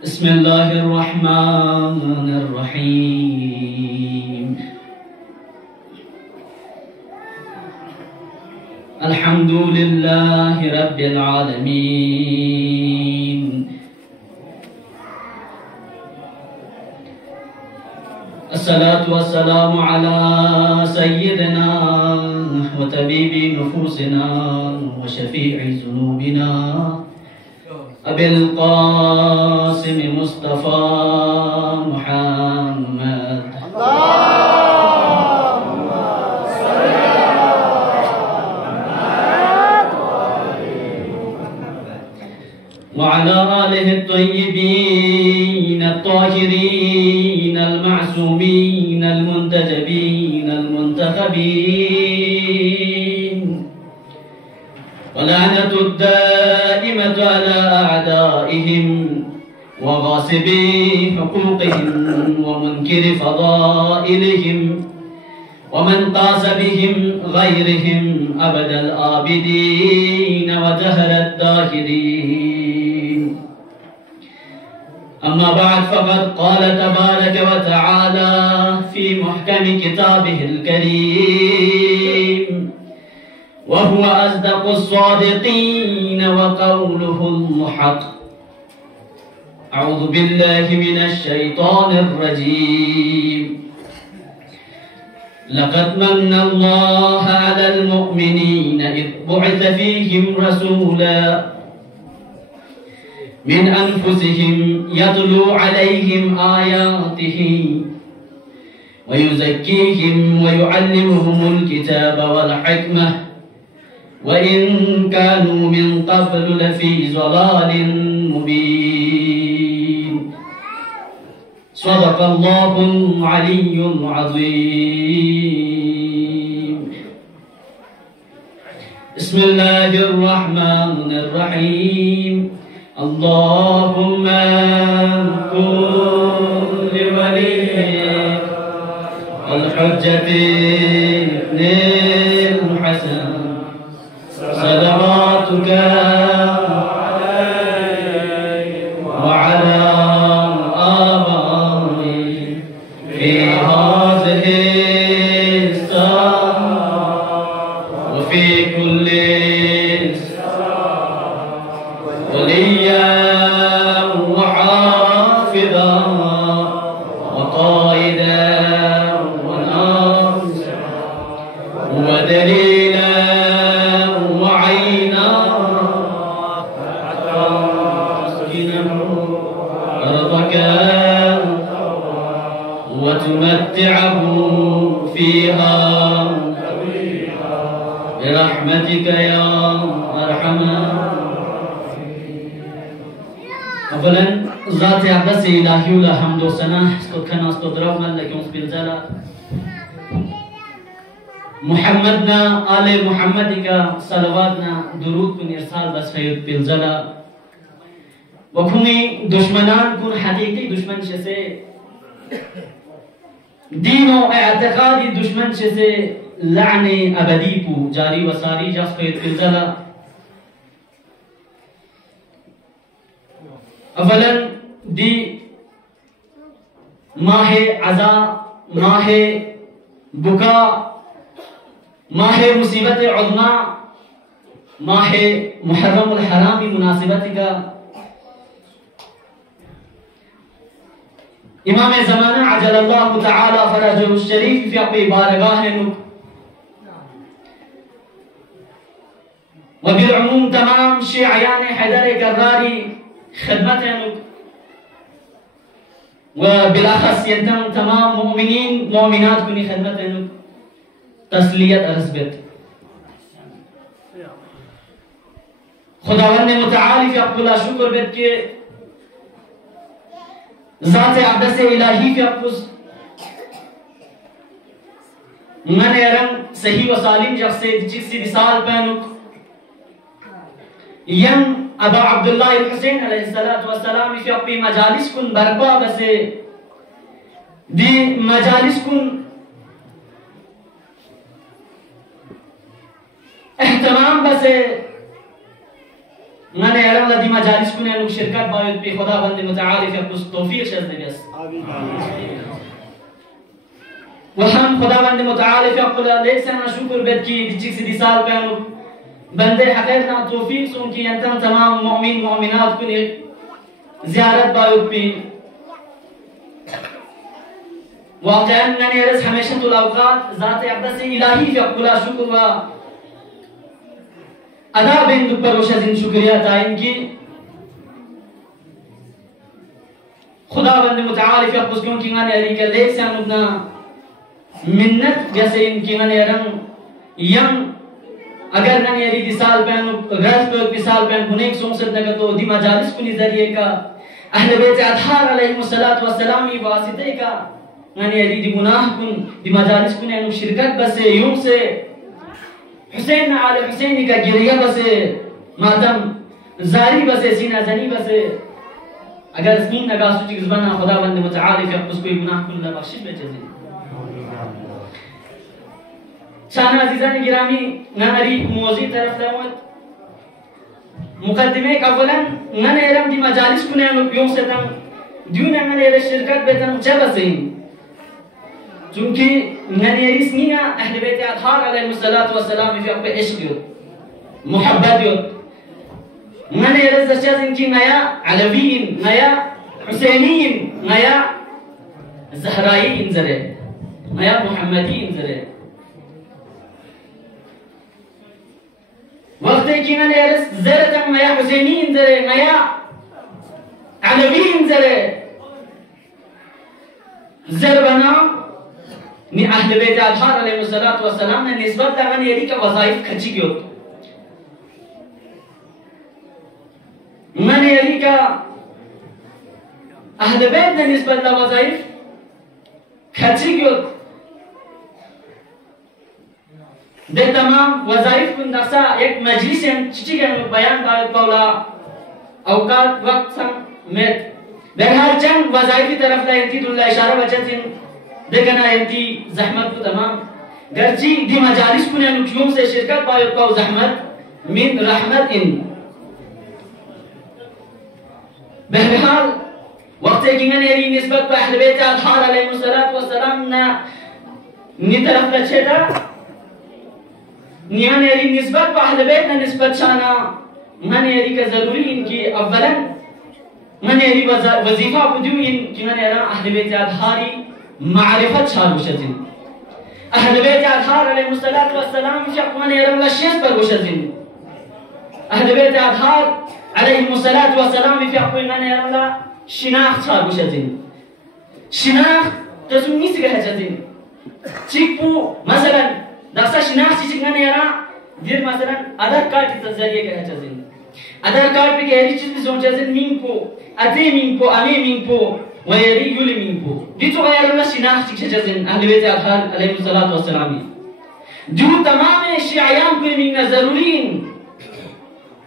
بسم الله الرحمن الرحيم. الحمد لله رب العالمين. الصلاة والسلام على سيدنا وطبيب نفوسنا وشفيع ذنوبنا أبي القاسم مصطفى محمد اللهم صل وعلى آله الطيبين الطاهرين المعصومين المنتجبين المنتخبين، ولعنة الدائمة على أعدائهم وغاصبي حقوقهم ومنكر فضائلهم ومن قاس بهم غيرهم أبد الآبدين ودهر الداهرين. أما بعد، فقد قال تبارك وتعالى في محكم كتابه الكريم: وهو أصدق الصادقين وقوله الحق. أعوذ بالله من الشيطان الرجيم. لقد من الله على المؤمنين إذ بعث فيهم رسولا من أنفسهم يتلو عليهم آياته ويزكيهم ويعلمهم الكتاب والحكمة وإن كانوا من قبل لفي ضلال مبين. صدق الله العلي العظيم. بسم الله الرحمن الرحيم. اللهم كن لوليك الحجة ابن الحسن صلواتك عليه وعلى آبائه في هذه الساعة وفي كل وليا وحافظا وقائدا وناصرا ودليلا وعينا حتى تسكنه أرضك وتمتعه فيها برحمتك يا أرحم. أولا ذات أقدس إلهي الحمد والثناء استكنا استدرك من لك بالجلال محمدنا آل محمدك صلواتنا درود كن إرسال بس خير بالجلال وكوني دشمنان كن حقيقي دشمن شسه دين و اعتقادي دشمن شسه لعن أبدي کو جاري وساري جس خير بالجلال. اولا دی ماہ عزا، ماہ بکا، ماہ مصیبت عظما، ماہ محرم الحرام مناسبت کا امام زمانہ عجل اللہ تعالی فرجہ الشریف فی اپنی بارگاہ نک وبالعموم تمام شیعیان حیدر کراری خدمت وبالاخص ينتم تمام مؤمنين مؤمنات كوني خدمت تسلیت عرض بيت. خداوند متعالی فی اقبلا شکر بيت کہ ذات اقدس الہی فی اقبس من يرم صحیح و سالم جخصي جکسی بسال پینک یم ابا عبداللہ الحسین علیہ السلام فی اپنی مجالس کن برپا بسے دی مجالس کن احتمام بسے मैंने यार लदी मजालिस कुने लोग शिरकत बायत पे खुदावंद मुतआल या कुछ तौफीक शज़ बस वहम खुदावंद मुतआल या कुल लेसन शुक्र बेद की जिक सी साल पे बंदे हक़ीक़त ना तौफीक सुन की अंतम तमाम मोमिन मोमिनात कुने ज़ियारत बायत पे वाक़अन मैंने यार हमेशा तुल औक़ात ज़ात अक़दस इलाही या कुल शुक्र व अदा बिंदु पर रोशा शुक्रिया था इनकी खुदावंद मुतआल या कुछ क्योंकि मैंने यारी के लेख से अनुपना मिन्नत जैसे इनकी मैंने रंग यंग अगर मैंने यारी दिसाल पैन ग्रह पे दिसाल पैन बुनेक सोमसद नगर तो दी मजालिस कुनी जरिए का अहले बैत अतहार अलैहिमुस्सलातु वस्सलाम की वासिते का मैंने यारी दी गुनाह कुन दी मजालिस कुने अनु शिरकत बसे यूं से हुसैन आले हुसैनी का गिरिया बसे मातम जारी बसे सीना जनी बसे अगर स्कीन नगा सुची ज़बाना खुदावंद मुतआल या कुछ कोई गुनाह कुन ला बख्शिश बेचे शाना अजीज़ान गिरामी नहरी मौज़ी तरफ लावत मुकद्दमे का अवलन नने एरम दी मजालिस कुने अनुपयों से तम द्यून नने एरे शिरकत बेतम चबसें चूंकि नने एरिस्नीना अहले बैत अतहार अलैहिमुस्सलातु वस्सलाम fi आपे इश्क यो मोहब्बत यो नने एरे ज़शा जिनकी नया अलवीन नया हुसैनीन नया ज़हराई इंजरे नया मोहम्मदी इंजरे वक्त की मैंने ज़रतम नया हुसैनी इंजरे नया अलवी इंजरे ज़रबना नि अहले बैत अतहार अलैहिमुस्सलातु वस्सलाम ने निस्बत तगन यदि का वज़ाइफ खची गयो मैंने यदि का अहले बैत ने निस्बत ला वज़ाइफ खची गयो दे तमाम वज़ाइफ कुन दसा एक मजलिस चिची के बयान बात कौला औकात वक्त सम में बहरहाल चंद वज़ाइफ की तरफ ला इंती दुल्ला इशारा बचत इन देखना इंती ज़हमत को तमाम गर्ची दी मजालिस कुने नुक्यों से शिरकत बायत को ज़हमत मिन रहमत इन बहरहाल वक्त की मैंने ये निस्बत पर अहले बैत अतहार अलैहिमुस्सलातु वस्सलाम ना नि तरफ लच्छे था नियाने यदि निस्बत पर अहले बैत ने निस्बत शाना मैंने यदि का ज़रूरी इनकी अव्वलन मैंने यदि वजीफा पुदियो इनकी मैंने यरा अहले बैत अतहारी मारिफत शाल वशजिन अहले बैत अतहार अलैहिमुस्सलातु वस्सलाम शक मैंने यरा लशयत पर वशजिन अहले बैत अतहार अलैहिमुस्सलातु वस्सलाम fi आपको मैंने यरा शिनाख्त शाल वशजिन शिनाख्त तसुनी से कहजजिन चिकपू मसलन दसा शिनाख्त चीज़ मैंने यरा दिर मसलन आधार कार्ड की तज़रिए कहजजिन आधार कार्ड पे कहरी चीज़ भी सोचजजिन मिंको अते मिंको अमे मिंको वयरी युली मिंको दितो गया शिनाख्त चीज़ कहजजिन अहले बैत अतहार अलैहिमुस्सलातु वस्सलाम जो तमाम शियायान को मिंना ज़रूरीन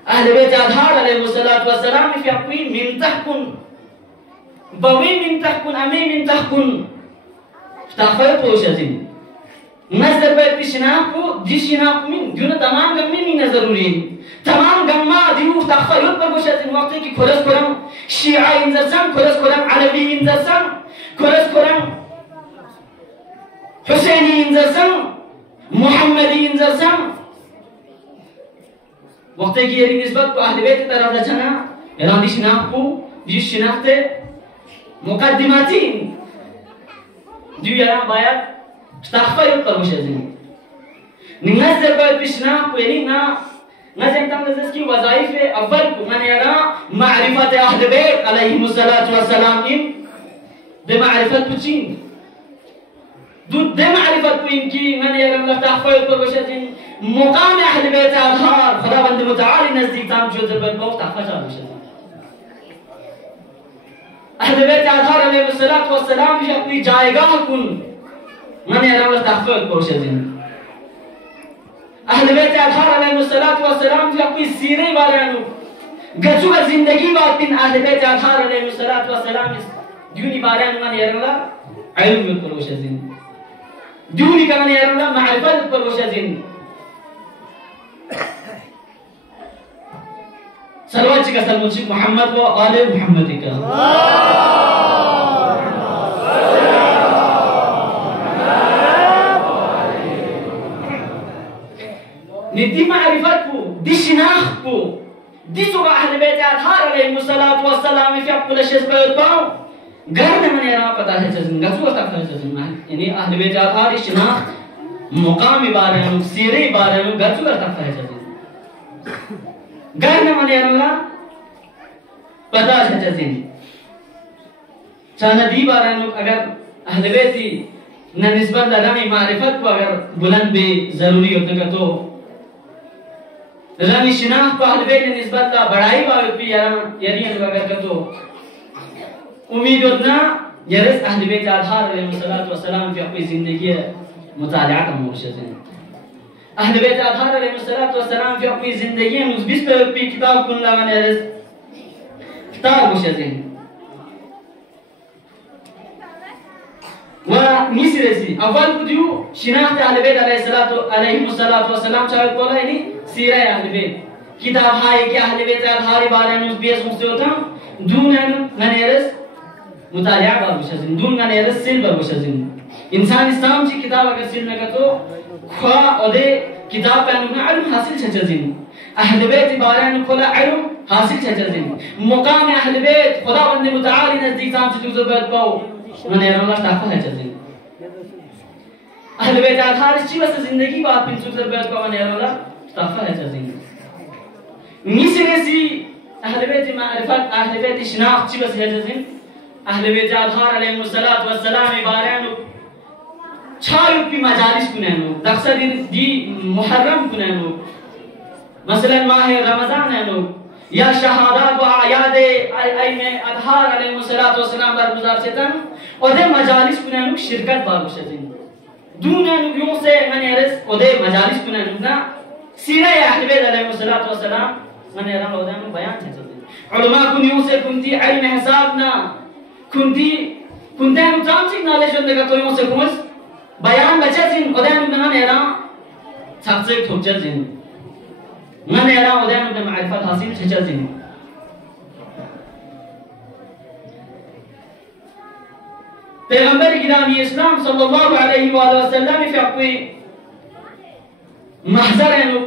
अहले बैत अतहार अलैहिमुस्सलातु वस्सलाम fi आपकी मिन तहकुन बवे मिन तहकुन अमे मिन तहकुन ताफ़त वशजिन नज़र पर पिशनाक को जिशनाक में जो न तमाम गम्मे में ज़रूरी तमाम गम्मा दियो तख़य्युत पर वशजिन वक्त की खुरस करम शिया इंजरसम खुरस करम अलवी इंजरसम खुरस करम हुसैनी इंजरसम मोहम्मदी इंजरसम वक्त की ये निस्बत को अहले बैत तरफ लचना इरादी शिनाक को जिस शिनाख्त मुकद्दिमातीन जो यरा बायत ताख़य्युत पर वशजिन नज़र पर पिशना कोई ना नज़र तम नज़र की वज़ाइफ अव्वल को मैंने यरा मारिफत अहले बैत अलैहिमुस्सलातु वस्सलाम इन दे मारिफत पुचीन दूध दे मारिफत को इनकी मैंने यरा ताख़य्युत पर वशजिन मुकाम अहले बैत अतहार खुदावंद मुतआल नज़दीक ताम जो जब बहुत ताक़त वशजिन अहले बैत अतहार अलैहिमुस्सलातु वस्सलाम की अपनी जायगाह कुन मैंने यरा ताक़त पर वशजिन अहले बैत अतहार अलैहिमुस्सलातु वस्सलाम की अपनी सीरे वारानु गजुआ जिंदगी बातिन अहले बैत अतहार अलैहिमुस्सलातु वस्सलाम दूनी बारानु मैंने यरा इल्म पर वशजिन दूनी का मैंने यरा मारिफत पर वशजिन सलवात का सलमुल मोहम्मद व आले मोहम्मद का ندي معرفتكو دي شناخكو دي سوى أهل بيت أطهار عليهم الصلاة والسلام في أقبل الشيء بيرباو قرن من يرى قطع هجزن قصوة تقطع هجزن يعني أهل بيت أطهار شناخ مقامي بارنو سيري بارنو قصوة تقطع هجزن قرن من يرى قطع هجزن چانا دي بارنو اگر أهل بيتي نسبت لغاني معرفتكو اگر بلند بي ضروري ہوتا کہ تو رانی شناخت کو اہل بیت نسبت لا بڑائی باوت بھی یعنی اگر کتو امید اتنا یرس اہل بیت اطہار علیہ الصلوۃ والسلام کی اپنی زندگی مطالعہ کا مرشدین اہل بیت اطہار علیہ الصلوۃ والسلام کی اپنی زندگی میں اس پر بھی کتاب کن لا میں یرس کتاب مرشدین ونسرسي أول فيديو شناخت أهل البيت عليهم الصلاة والسلام شاهد قولا يعني سيرة أهل البيت كتاب هاي كي أهل البيت هاري بارين بيس مستوتهم دون من يرس مطالعة باربوشازين دون من يرس سيل باربوشازين إنسان إسلام جي كتاب أگر سيل نكتو خوا أده كتاب بانونا علم حاصل شجازين أهل البيت بارين كلا علم حاصل شجازين مقام أهل البيت خدا بند متعالي نزديك سام شجوز بيت باو من يرى الله تعفى هجازين أهل بيت أطهار چی بس زندگی بات پین سوزر بیت کو من يرى الله تعفى هجازين نسرسي أهل بيت معرفت أهل بيت شناخت چی بس هجازين أهل بيت أطهار عليهم الصلاة والسلام بارانو چایو پی مجالس کنانو دقصد دی محرم کنانو مثلا ماه رمضان انو یا شهادات و اعیاد ائمه اطهار علیهم الصلوۃ والسلام برگزار شدن اده مجالس کنانو شرکت باگوشدین دونن یون سے من یرس اده مجالس کنانو نا سیره اهل بیت علیهم الصلوۃ والسلام من یران اده بیان شدن علماء کن یون سے کنتی علم حسابنا کنتی کنتن تامچ نالج اندگا تو یون سے کومس بیان بچتین اده من یران تفسیر توجزین من يرى ودائما من معرفة حاصل شجازين پیغمبر گرامی اسلام صلى الله عليه وآله وسلم في أقوي محضر انو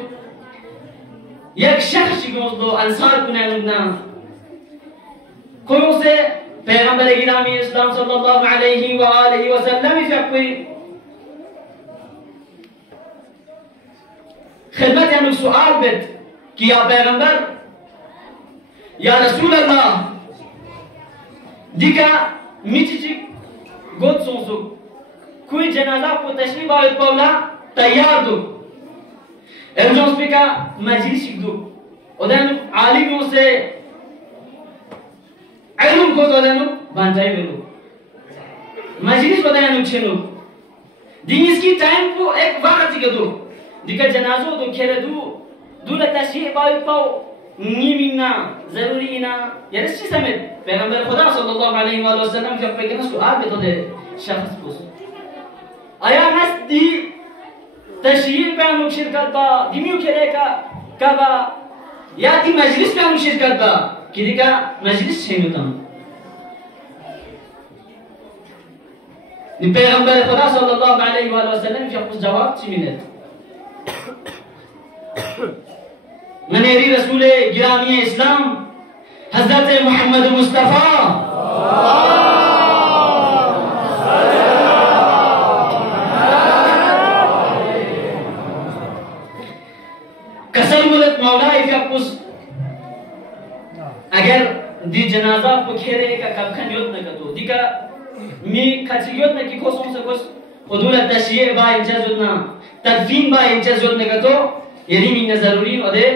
یک شخص گوزدو انصار کنانونا کویو سے پیغمبر گرامی اسلام صلى الله عليه وآله وسلم في أقوي خدمت انو سؤال بد کہ یا پیغمبر یا رسول اللہ دیکھا میچی چی گوت سونسو کوئی جنازہ کو تشریف آئیت پولا تیار دو ارجونس پہ کا مجلس دو ادھن عالمیوں سے علم کو ادھن بانجائی بلو مجلس ادھن چھنو دین اس کی ٹائم کو ایک وقت دو دیکھا جنازو دو کھیرے دو دولة تشريع بايد باو نيمنا ضرورينا يرسي سمت پیغمبر خدا صلى الله عليه وآله وسلم جب پیغمبر سؤال بتو دے شخص پوس آیا نس دی تشريع پانو شرکت با دیمیو کرے کا با یا دی مجلس پانو شرکت با کی دی کا مجلس چھینو تم پیغمبر خدا صلى الله عليه وآله وسلم جب جواب چی ملت منیری رسول گرامی اسلام حضرت محمد مصطفیٰ قسم ملت مولائی فی اپس اگر دی جنازہ کو کھیرے کا کبکن یود نکتو دی کا می کچھ یود نکی کھوسوں سے کس حضورت تشریع با انجاز یودنا تدفین با انجاز یود نکتو یعنی من ضروری ادے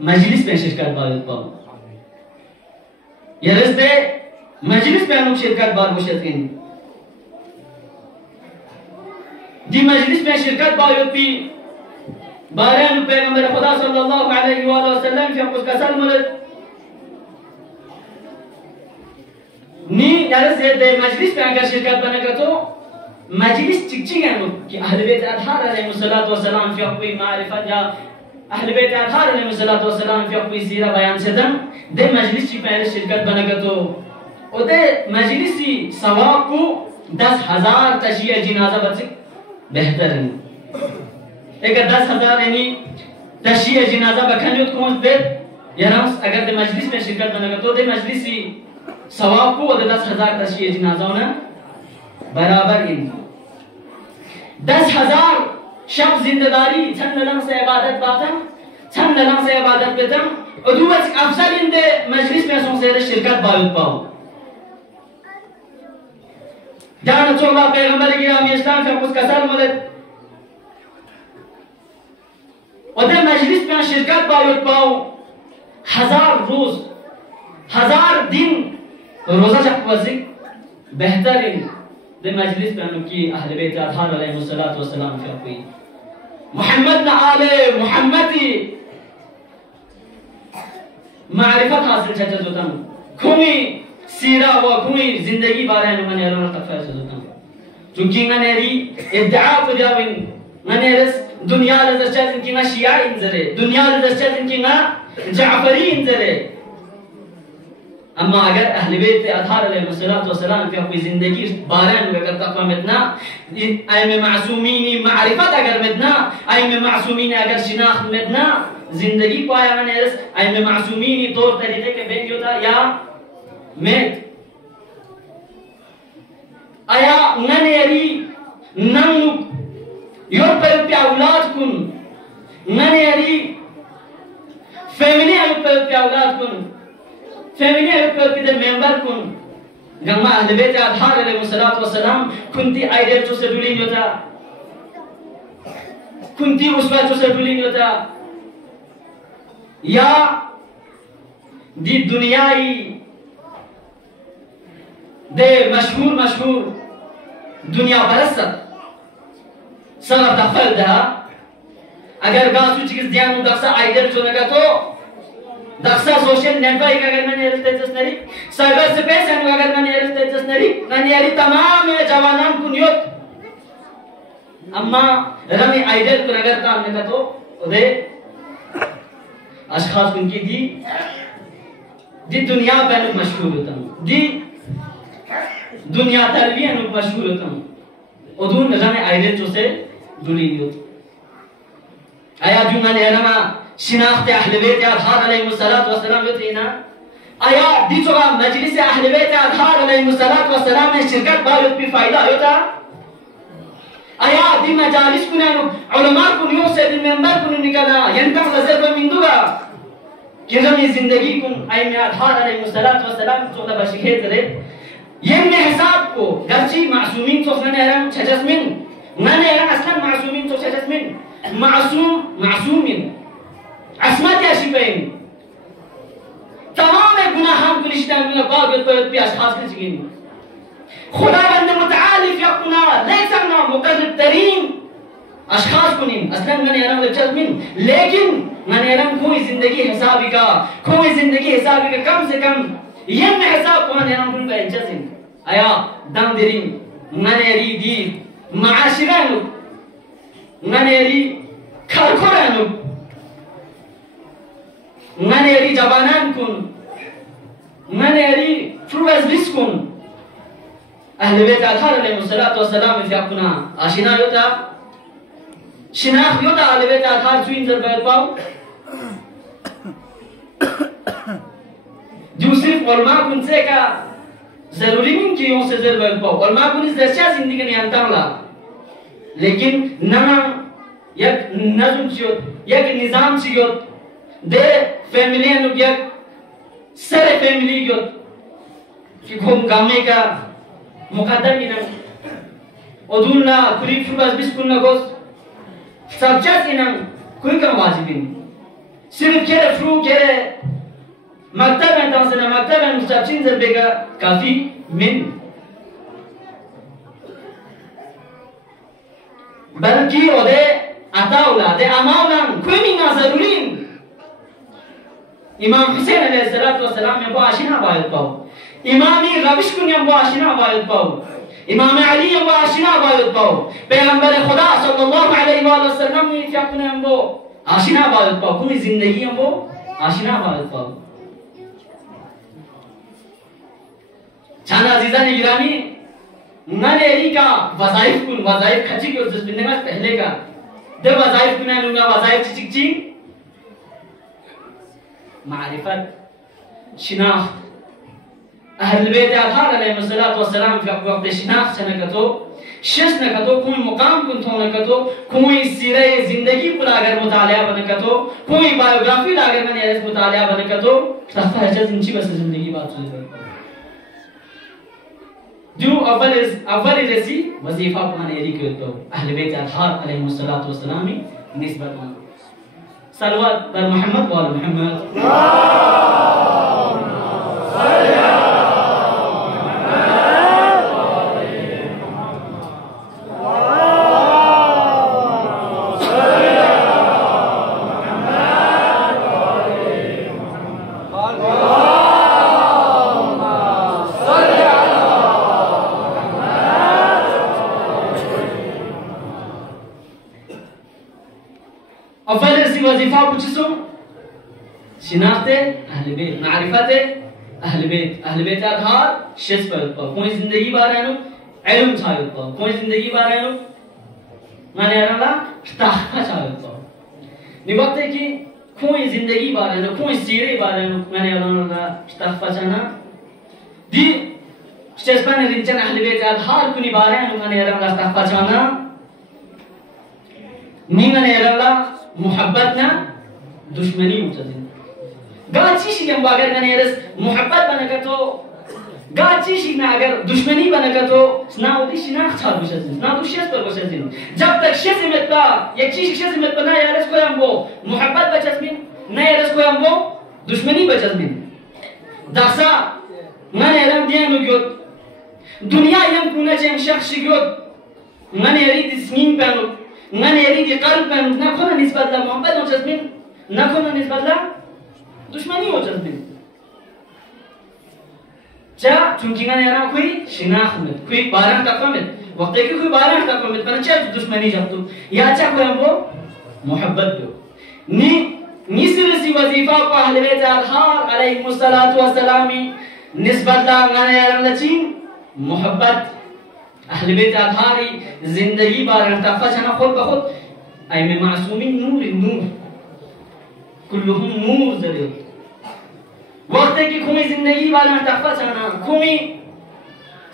مجلس میں شرکت باید باو یا رستے مجلس میں انو شرکت بار گوشتین دی مجلس میں شرکت باید پی بارین پیغمبر خدا صلی اللہ علیہ وآلہ وسلم فی اپس کسل ملد نی یا رستے دے مجلس میں اگر شرکت بنگا تو مجلس چک چک ہے کہ اہل بیت اطہار علیہ الصلوۃ والسلام فی اپوی معرفت یا अहल बैत अताहर अलैहिस्सलाम fi अपनी सीरा बयान sedam de मजलिस की पहले शिरकत बनगतो ओदे मजलिसी सवाब को 10,000 तशिया जनाजा बचे बेहतर है एक 10,000 यानी तशिया जनाजा बखने तो कौन दे यारस अगर दे मजलिस में शिरकत बनगतो दे मजलिसी सवाब को ओदे 10,000 तशिया जनाजा ना बराबर इन 10,000 शब जिंददारी छन लंग से इबादत बातन छन लंग से इबादत बेतम उदुवस अफजल इन दे मजलिस में सो से शिरकत बावत पाओ जान चोला पैगंबर गिरामी इस्लाम से कुछ कसर मदद ओदे मजलिस में शिरकत बावत पाओ 1000 रोज 1000 दिन रोजा चकवसी बेहतरीन दे मजलिस में की अहले बैत अताहर अलैहिस्सलाम fi कोई मोहम्मद न आले मोहम्मदी मारिफत हासिल छच जोतम खुमी सीरा व खुमी जिंदगी बारे में मने अल्लाह तफर जोतम चूंकि ननेरी इद्दा को जाविन ननेरस दुनिया लजच की ना शिया इंजरे दुनिया लजच की ना जाफरी इंजरे अम्मा अगर अहले बैत अताहर अलैहिस्सलाम की अपनी जिंदगी बारे में अगर तकवा मितना आई में मासूमीनी मारिफत अगर मितना आई में मासूमीनी अगर शिनाख्त मितना जिंदगी पाया मैंने आई में मासूमीनी तौर तरीके के बेन होता या मेत आया ननेरी नंग योर पर पे औलाद कुन ननेरी फैमिली पर पे औलाद कुन फैमिली पर पे मेंबर कुन गम्मा अहले बैत अताहर अलैहिस्सलाम कुंती आइडियल जो से डुलिंग होता कुंती उसवा जो से डुलिंग होता या दी दुनियाई दे मशहूर दुनिया परस्त सब तफल दा अगर गासु चिकिस ध्यान दक्सा आइडियल जो लगा तो दक्सा सोशल नेटवर्क अगर मैंने रिश्ते नरी साइबर स्पेस अगर मैंने रिश्ते नरी ननियारी तमाम जवानान कुनियत अम्मा रमी आइडियल को अगर काम लगा तो उदे अशखास उनकी दी दुनिया पर मशहूर होता हूँ दी दुनिया तरबिया नुक मशहूर होता हूँ उधून रमे आइडियल जो से जुड़ी होती आया जो मैंने रमा शिनाख्त अहले बैत अताहर अलैहिस्सलाम योतीना आया दी जोगा मजलिस अहले बैत अताहर अलैहिस्सलाम में शिरकत बावत भी फायदा होता आया दी मजालिस कुना उलमा कुनियो से दिन मेंबर कुन निकला यंतम नजर को मिंदुगा कि रमी जिंदगी कुन आई में अताहर अलैहिस्सलाम जोदा बशिखे करे ये में हिसाब को गरची मासूमीन तो फने रंग छजस्मिन माने रंग असलन मासूमीन तो छजस्मिन मासूमीन असमत या शिफेन तमाम गुनाहां को लिस्टा में बाग पर भी अशखास के जिगिन खुदावंद मुतआलिफ यकुना लैसना मुकर्रब तरीन अशखास कुनिन असलन मैंने रंग छजस्मिन लेकिन मैंने रंग कोई जिंदगी हिसाबी का कम से कम ये में हिसाब को मैंने रंग का इज्जतिन आया दम दिरिन मैंने री दी माशिरानु मैंने री खरखोरानु मैंने जवानान कुन मैंने फ्रूस बिस्कुन अहले बैत अताहर अलैहिस्सलाम में अपना आशिना होता शिनाख्त होता अहले बैत अताहर सुइन जर बैठ पाओ जो सिर्फ उलमा कुन से का जरूरी नहीं कि उनसे जर बैठ पाओ उलमा कुन इस दर्जा जिंदगी नहीं अंता होला लेकिन नमा एक नज़म चियोत एक निजाम चियोत दे फैमिली अनुज्ञक सरे फैमिली योत कि घूम गामे का मुकद्दम इना ओदुन्ना कुरी फुबास बिस्कुन्ना गोस सबचत इना कोई कम वाजिबिन सिर्फ केरे फ्रू केरे मकतब में तांसना मकतब में मुस्तबचिन जरबेगा काफी मिन बल्कि ओदे अताउला दे अमाउलन कोई नहीं ना जरूरीन इमाम हुसैन अलैहिस्सलाम में वो आशिना बायत पाओ इमामी रविश कुनियम वो आशिना बायत पाओ इमाम अली वो आशिना बायत पाओ पैगंबर खुदा सल्लल्लाहु अलैहि वसल्लम ने अपने हम वो आशिना बात पाओ कोई जिंदगी हम वो आशिना बात पाओ चाना अजीजा ने गिरामी ननेरी का वज़ाइफ खची के उस बिंदे में पहले का दे वज़ाइफ कुना लूंगा वज़ाइफ चिकची मारिफत शिनाख्त अहल बैत अताहर अलैहिस्सलातु वस्सलाम के वक्त शिनाख्त नकतो शस नकतो कोई मुकाम कुन थो नकतो कोई सीरे जिंदगी पर अगर मुतालिया बनकतो कोई बायोग्राफी अगर मैंने ऐसे मुतालिया बनकतो सफा है जिंची बस जिंदगी बात सुन जो अव्वल जैसी वजीफा पढ़ाने यदि करते हो अहले बैत अताहर अलैहिस्सलातु वस्सलाम निस्बत में सलवात पर मोहम्मद वाल मोहम्मद वजीफा पूछो शिनाख्ते अहले बैत मारिफते अहले बैत आधार शेष पर कोई जिंदगी बारे नो इल्म छायो तो कोई जिंदगी बारे नो माने रला ताका छायो तो निवक्त है कि कोई जिंदगी बारे नो कोई सीरे बारे नो माने रला ताका छाना दी शेष पर रिंचन अहले बैत आधार कुनी बारे नो माने रला ताका छाना नी माने रला मोहब्बतना दुश्मनी मुतजिन गाची शी हम अगर मैंने रस मोहब्बत बनका तो गाची शी ना अगर दुश्मनी बनका तो ना होती शिनाख्त छाड़ बुशजिन ना तो शेष पर बुशजिन जब तक शेष में का एक चीज शेष में ना यारस को हम वो मोहब्बत बचजमिन ना यारस को हम वो दुश्मनी बचजमिन दासा मैंने रम दिया नुगयोत दुनिया यम कुना चें शख्स शिगयोत मैंने रीत स्मीन पेनो मैंने यदि कल्ब में ना खोना निस्बत ला मोहब्बत हो जज्बिन ना खोना निस्बत ला दुश्मनी हो जज्बिन चा चुंकी ना याना कोई शिनाख्त में कोई बारह तक में वक्त के कोई बारह तक में पर चा दुश्मनी जब तुम या चा कोई हम वो मोहब्बत दो नी सिलसिली वजीफा को अहले बैत अताहर अलैहिस्सलातु वस्सलाम निस्बत ला गाने याना लचीन मोहब्बत अहले बैत अताहर जिंदगी बार तफजना खुद बखुद आई में मासूमिन नूर कुल्लुहुम नूर जले वक्त की खुमी जिंदगी बार तफजना खुमी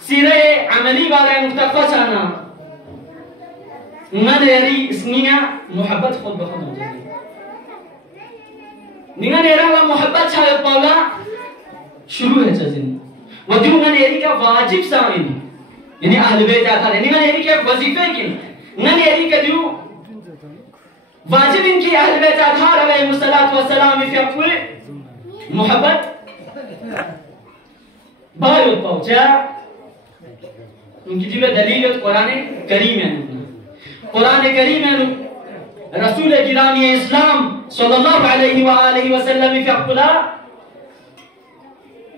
सिरे अमली बार तफजना नदरी इसनिया मोहब्बत खुद बखुद हो जाती निगन एरा मोहब्बत छायो पाला शुरू है जजिन वजू ननेरी का वाजिब सामिन यानी अहले बैत अताहर यानी ननेरी के वजीफे की ननेरी का जो वाजिब इनकी अहले बैत अताहर अलैहिस्सलातु वस्सलाम के पूरे मोहब्बत बायो पहुंचा उनकी जो दलील कुरान करीम है कुरान करीम है रसूल गिरामी इस्लाम सल्लल्लाहु अलैहि व आलिहि वसल्लम के खुदा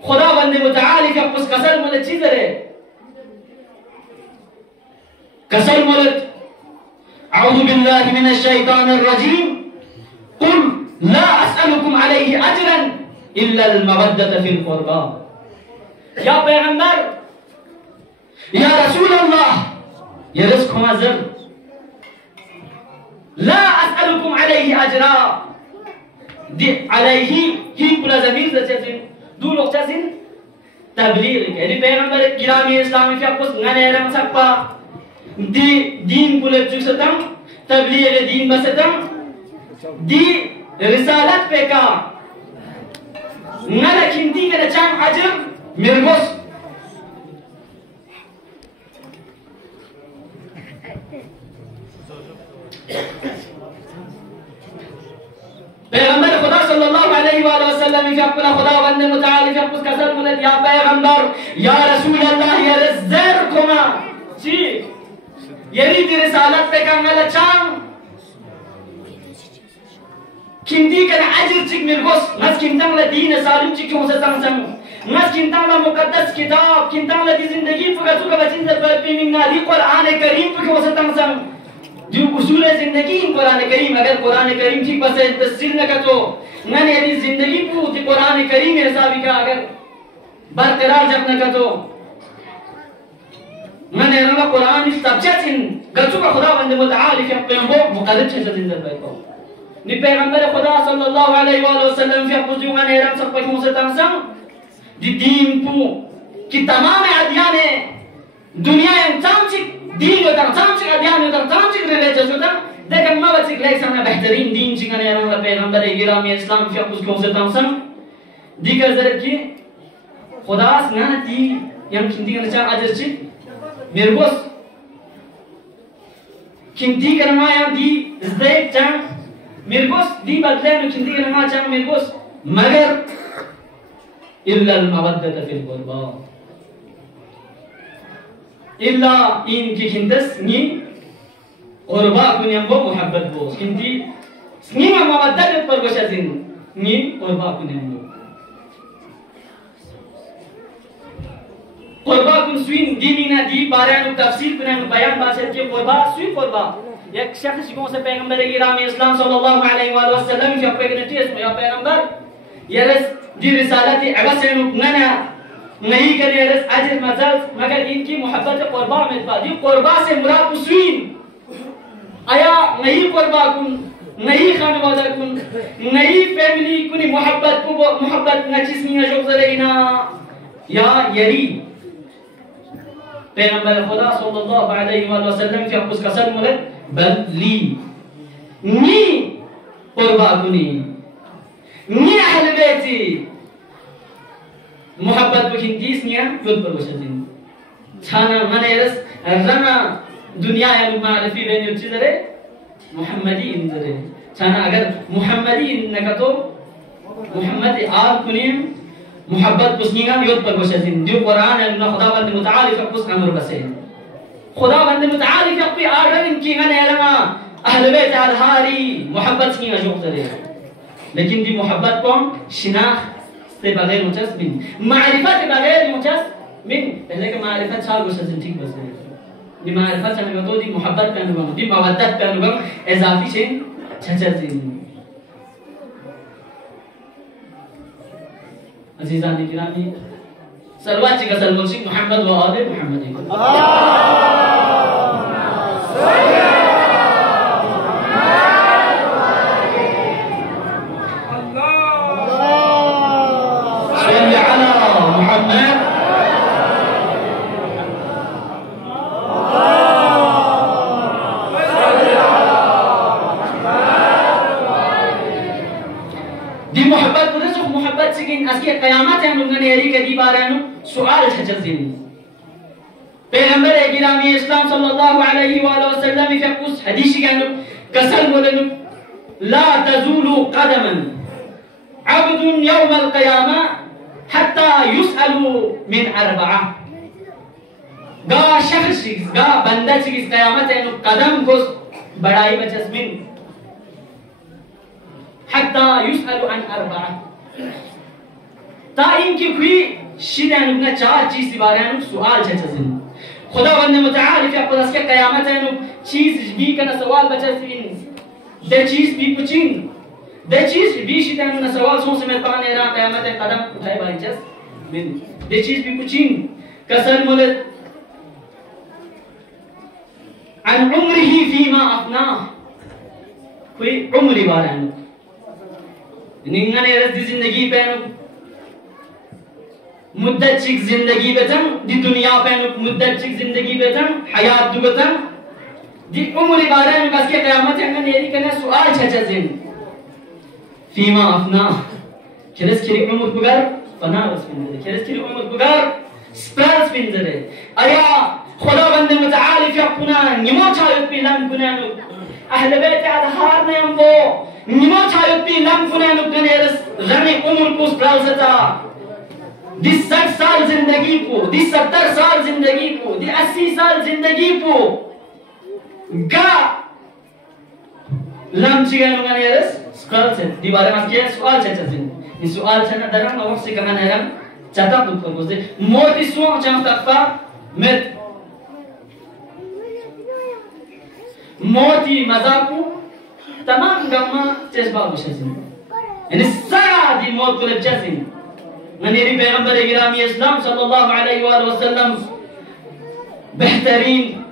खुदावंद मुतआली के उस कसर मुल चीज रे कसर मुल अऊज़ु बिल्लाहि मिनश शैतानिर रजीम कुल ला असअलुकुम अलैहि अजरन इल्ला अल मवद्दत फिल कुर्बा या पैगंबर या रसूल अल्लाह या रिज़्क़ मज़र ला असअलुकुम अलैहि अजरा दि अलैहि ही पूरा ज़मीर से दो लोग चसिन तबलीग यानी पैगंबर गिरामी इस्लामी के कुछ नए रंग सकपा दीन पुले चुसतम तबलीग दीन बसतम दी रिसालत पे का नला किंती के चांग अजर मिर्गोस पैगंबर खुदा सल्लल्लाहु अलैहि वसल्लम के अपना खुदावंद मुतआली के कुछ कसर मुलत या पैगंबर या रसूल अल्लाह या रज़्ज़र कोमा जी यही दी रिसालत पे का नला चांग किंती के अजर चिक मिर्गोस नस किंतंग ला दीन सालिम चिक हो सतंग संग नस किंतंग ला मुकद्दस किताब किंतंग ला दी जिंदगी फगतु का बचिन से पर मिंगा दी कुरान करीम पे हो सतंग संग जो उसूल जिंदगी कुरान करीम अगर कुरान करीम ठीक बस तस्सीर न तो मैंने यदि जिंदगी पूरी कुरान करीम हिसाब का अगर बरकरार जब न तो मैंने ना कुरान इस सब्जेक्ट इन गच्चू का खुदा बंदे मुतालिक है पैगंबर मुकद्दस से जिंदा बैठो नि पैगंबर खुदा सल्लल्लाहु अलैहि वसल्लम fi आपको मैंने रब सब पर मुझसे तंसा दी दीन पू कि तमाम अदियान दुनिया में चांचिक दीन होता चांचिक अदियान होता चांचिक रिलीजियस होता लेकिन मैं बच्चे लाइक सामने बेहतरीन दीन चिंगाने रहा पैगंबर गिरामी इस्लाम fi आपको मुझसे तंसा दी का जरा कि खुदा ना दी yang kinti kan cara ajar sih mirgos kinti kan yang di zdek cang mirgos di badlan kinti kan cang mirgos magar illa al mawaddata fil qurba illa in ki kintas ni qurba kun yang bo muhabbat bo kinti ni mawaddat par gosatin ni qurba kun yang क़ुरबा कुन Swinney दीमिना दी बारानु तफसील कुनानु बयान बासे के क़ुरबा स्वी क़ुरबा एक शख्स को से पैगंबर गिरामी इस्लाम सल्लल्लाहु अलैहि वसल्लम के पैगंबर इसमें या पैगंबर यरस दी रिसालत अगसेनु नना नहीं करे यरस अजर मजल मगर इनकी मोहब्बत क़ुरबा में दी क़ुरबा से मुराद स्वीन आया नहीं क़ुरबा कुन नहीं खानवादा कुन नहीं फैमिली कुनी मोहब्बत न जिस्मी जो जरेना या यरी पैगंबर खुदा सल्लल्लाहु अलैहि वसल्लम के आपको कसम मुले बल ली नी क़ुरबा कुनी नी अहल बैती मोहब्बत बखिंतीस निया युद्ध पर वशदिन छाना मनेरस रना दुनिया या मारिफी बेन युद्ध जरे मुहम्मदी इन जरे छाना अगर मुहम्मदी इन नकतो मुहम्मद आल कुनीम मोहब्बत पुस्निगा युद्ध पर वशदिन जो कुरान है ना खुदा बंद मुतालिक कुछ अमर बसे खुदा बंद मुतालिक अपनी आर्डर इनकी गने अलमा अहल बैत अलहारी मोहब्बत की अजूब जरे लेकिन दी मोहब्बत को शिनाख्त से बगैर मुजस बिन मारिफत से बगैर मुजस बिन पहले के मारिफत साल वशदिन ठीक बस दी मारिफत से तो दी मोहब्बत पे अनुभव दी मवद्दत पे अनुभव इजाफी से छचर दिन अजीजान किरामी सलवात का सलमान सिंह मोहम्मद व आले मोहम्मद सुआल छचजिन पैगंबर गिरामी इस्लाम सल्लल्लाहु अलैहि वसल्लम के उस हदीस के अंदर कसम बोलेनु ला तज़ूलु क़दमन अब्दुन यौम अल-क़ियामा हत्ता युसअलु मिन अरबअ गा शख्स गा बंदा की क़यामत है कदम को बढ़ाई बचस्मिन हत्ता युसअलु अन अरबअ ताइन की हुई शिदान अपना चार चीज के बारे में सवाल छचजिन खुदा बंदे मुतालिक के पदस के कयामत है चीज भी का सवाल बचस्मिन दे चीज भी पुचिन दे चीज भी शिदान ना सवाल सो से मैं पाने रहा कयामत है कदम उठाए बारी जस मिन दे चीज भी पुचिन कसर मुल अन उम्रिही फीमा अपना कोई उम्र बारे में निंगने रस जिंदगी पे मुद्दत चिक जिंदगी बेतन दी दुनिया पे मुद्दत चिक जिंदगी बेतन हयात दुबतन दी उम्र बारे में बस के कयामत है नेरी कने सवाल छचजिन फीमा अपना खिरस खिरी उम्र बुगर फना बस बिंदरे खिरस खिरी उम्र बुगर स्पर्स बिंदरे अया खुदा बंदे मुतालिक अपना निमो चायत पे लम कुनानु अहले बैत अदहार ने हम वो निमो चायत पे लम कुनानु कने रने उम्र को स्पर्सता दी 60 साल जिंदगी को दी 70 साल जिंदगी को दी 80 साल जिंदगी को गा lump चिगन ngane res squal se di bare mas ke squal se chazin ni squal se na daram na waqsi kaman haram chata put ko boze moti suam cham takfa met موتي مذاقو تمام جمع تسباب وشزين يعني الساعة دي موت كل جزين من يري پیغمبر اکرامی اسلام صلى الله عليه وآله وسلم بهترين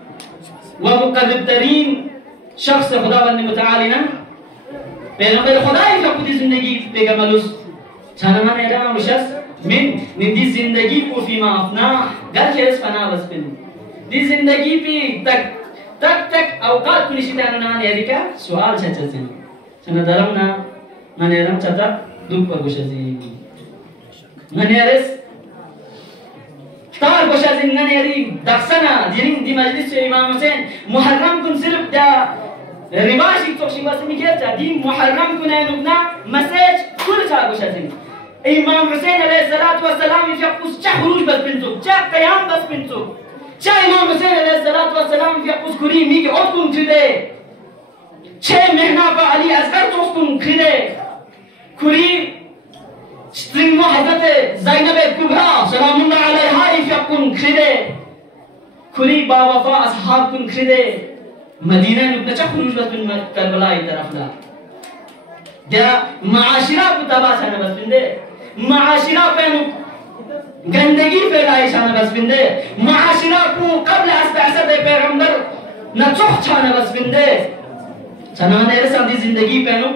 ومقرب ترين شخص خداوند متعالی نه پیغمبر خدایی که خودی زندگی پیغمبرش چند من ایران مشس من دی زندگی کو فيما افنا گر که اس فنا بس بین دی زندگی پی تک اوقات کنی شیطان نان یادی که سوال چچزین چند درم نا من ایران چتا دوب پر گوشزین من ایرس تار گوشزین من ایری دخسنا دی مجلس امام حسین محرم کن صرف دا رباشي توشي بس ميكيتا دي محرم كنا نبنا مساج كل شيء وشاتين امام حسين عليه الصلاه والسلام يفقس خروج بس بنتو قيام بس بنتو امام حسين عليه الصلاه والسلام يفقس كوري ميجي اوتكم كده مهنا علي اصغر توسكم كده كوري ستريمو حضرت زينب الكبرى سلام الله عليها يفقون كده كوري بابا اصحابكم كده مدينة نبنا خروج بس من كربلاء طرفنا ده معاشرة بتابع شان بس بنده معاشرة بينو गंदगी फैलाई शान बस बिंदे माशिरा को قبل अस्तासद पैगंबर न चोख छान बस बिंदे सनाने रे संदी जिंदगी पेनो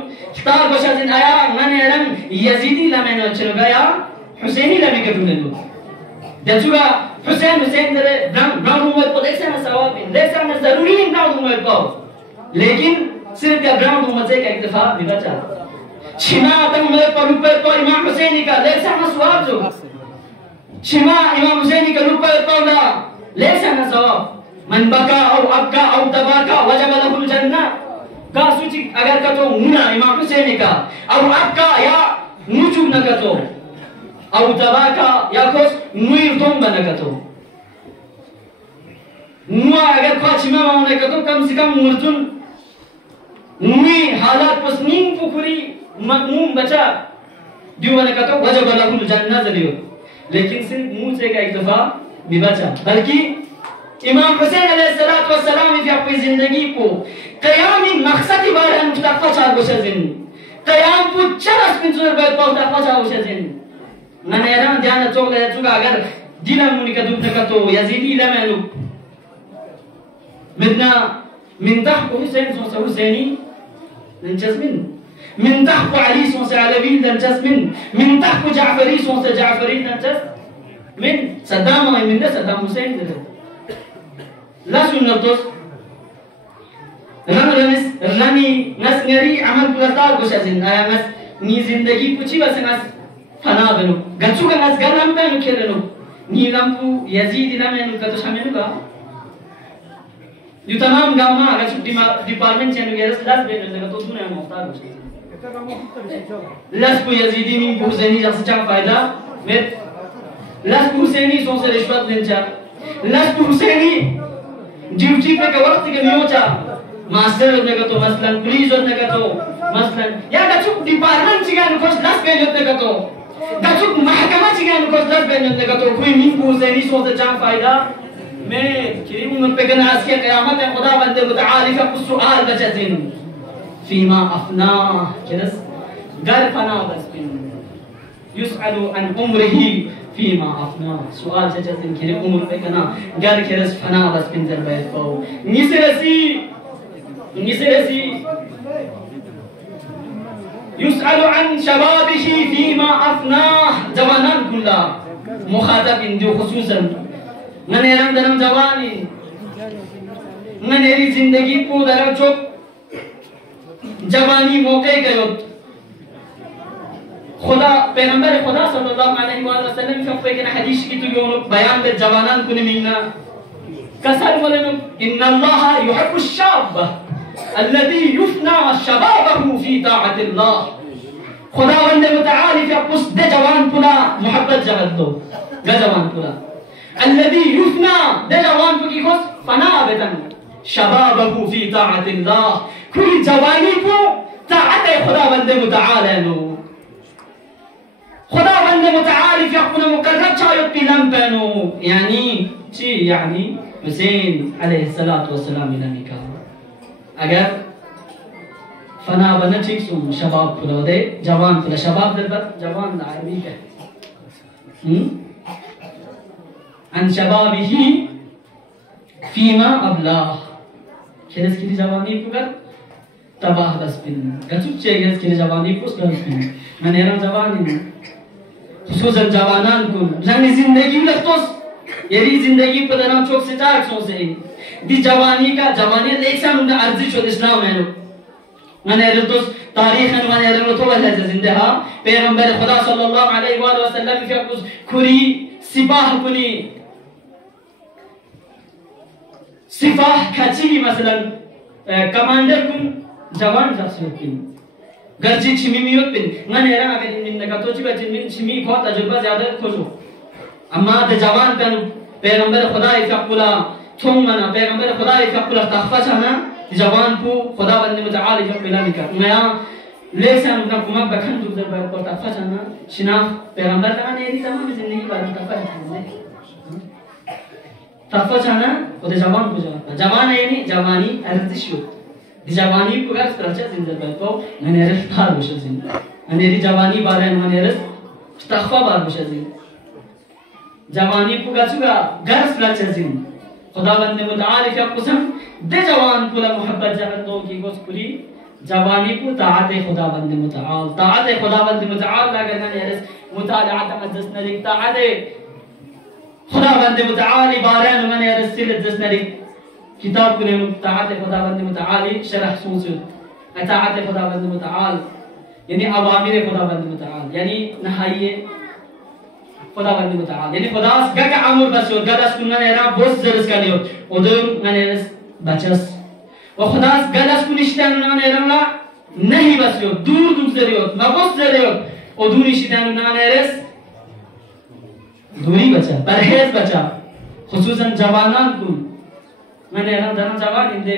तार बशा दिन आया ngane ram yazidi lameno चल गया हुसैनी लमे के दुने दचुगा हुसैन दरे ब्राउन उम्मत को लेसा ना सवाब लेसा ना जरूरी नहीं ब्राउन उम्मत को लेकिन सिर्फ क्या ब्राउन उम्मत से का इत्तेफा दिबचा छिमा तंग में पर तो इमाम हुसैनी का लेसा ना सवाब जो छिमा इमाम हुसैनी का रुपए तो ला लेसा ना सवाब मन बका और अबका और तबाका वजब लहुल जन्नह का सूची अगर का तो मुना इमाम हुसैनी का और अबका या मुजुब न का तो او تباكا ياكوس نوير توم بنكتو نوا اگر پاچ ما بنكتو کم سے کم مرتون نوي حالات پس نیم پکری مأموم بچا دیو بنكتو وجب له الجنة ذلیو لیکن صرف منہ سے کا اکتفا بھی بچا بلکہ امام حسین علیہ الصلوۃ والسلام کی اپنی زندگی کو قیام مقصد بارے متفق چاگو شزن قیام کو چرس پنزور بیت پاوتا پچاو شزن من ایران جانا چوگا اگر دینا مونی کا دوب نکتو یزیدی لمنو بدنا من تحت حسين صوص حسيني لنجزمن من تحت علي صوص علوي لنجزمن من تحت جعفري صوص جعفري لنجز من صدام من ده صدام حسين ده لا سنتوس رمي ناس نري عمل كلتار كوشازين ناس ني زندگی كوچي بس ناس فنا بنو گچو کا ناس گرم بنو کھیلنو نیلم کو یزید لمنو کا تو شامل کا یو تمام گاما گچو ڈپارٹمنٹ چنو گرس لاس بنو کا تو دنیا مختار لاس کو یزیدی من کو حسینی جس چا فائدہ مت لاس کو حسینی سو سے رشوت لنچا لاس کو حسینی ڈیوٹی پہ کا وقت کے نیوچا ماسٹر نے کا تو مثلا پولیس نے کا تو مثلا یا گچو ڈپارٹمنٹ چگان کو لاس پہ نے کا تو گچو محکمہ چگان کو لاس پہ نے کا تو کوئی من کو حسینی سو سے چا فائدہ میں کریم من پہ ناس کی قیامت ہے خدا بندے متعالی کا سوال بچتین فيما أفناه كنس قال فنا بس بن يسأل عن عمره فيما أفناه سؤال جاتين كني عمر بكنا قال كنس فنا بس بن زربيت فو نسرسي يسأل عن شبابه فيما أفناه جوانان كلها مخاطب دي خصوصا من يرام درم جواني من يري زندگی کو درم چوک جوانی موقع گئے خدا پیغمبر خدا صلی اللہ علیہ وآلہ وسلم کا فیکن حدیث کی تو یوں بیان دے جوانان کو نمینا کسر بولن ان اللہ يحب الشاب الذي يفنى شبابه في طاعة الله خدا وند متعالی کا اس دے جوان کلا محبت جہد دو جوان کلا الذي يفنى دے جوان کو کی خود فنا بتن شبابه في طاعة الله كل جواني کو طاعت خدا بند متعال نو خدا بند متعال يكون مقرب چايت بلم بنو يعني شي يعني حسين عليه الصلاة والسلام لنكا अगर फना बना ठीक सुन शबाब पुला दे जवान पुला शबाब दे पर जवान आदमी के अन शबाबिही फीमा अबला खेस की जवानी पुकर तबाह बस पिन गचुक चेगस की जवानी पुस कर पिन मैंने रा जवानी खुसूसन जवानान को जंग जिंदगी लगतोस येरी जिंदगी पदना चौक से चार सौ से दी जवानी का जवानी लेक्सा मुंडा अर्जी चो इस्लाम है लो मैंने रतोस तारीख में मैंने रतो वजह से जिंदा पैगंबर खुदा सल्लल्लाहु अलैहि वसल्लम के कुछ खुरी सिपाह कुनी सिपाह खची मसलन कमांडर कुन जवान जासुकिन गर्जी छिमीमियोत पिन मैंने रा अगर इन का तो चिबा जिन छिमी बहुत तजुर्बा ज्यादा खोजो अम्मा द जवान कन पैगंबर खुदा इफकुला थोम मना पैगंबर खुदा इफकुला तखफना जवान को खुदा बंदे मुतआल इफकुला निका मैं लेसा अपना कुमा बखन दुजर पर को तखफना शिना पैगंबर का ने री तमाम जिंदगी बार तखफना और जवान को जवान है नहीं जवानी अर्जिशो दी जवानी को गर्स प्रचा जिंदर पर को मैंने रफ्तार बुशजिन मैंने री जवानी बारे मैंने रस तखफा बार बुशजिन जवानी को गचुगा गर्स प्रचाजिन खुदावंद मुतआल का कसम दे जवान को मोहब्बत जगंदो की गोसपुरी जवानी को ताअत खुदावंद मुतआल लगा ने रस मुतालात मजस नरी ताअत खुदावंद मुतआल बारे मैंने रस सिल जस नरी किताब को ने ताअत खुदावंद मुतआल शरह सोच ताअत खुदावंद मुतआल यानी अवामिर खुदावंद मुतआल यानी नहाइए खुदावंद मुतआल यानी खुदास गका अमर बस और गदास कुना ने रा बोस जरस का लियो ओदर ने बचस और खुदास गदास कुनिश्तान ने रा नहीं बस यो दूर दूर जरियो मबोस जरियो और दूर निश्तान ने रस दूरी बचा परहेज बचा खुसूसन जवानान को मैंने रा जन जवान इंदे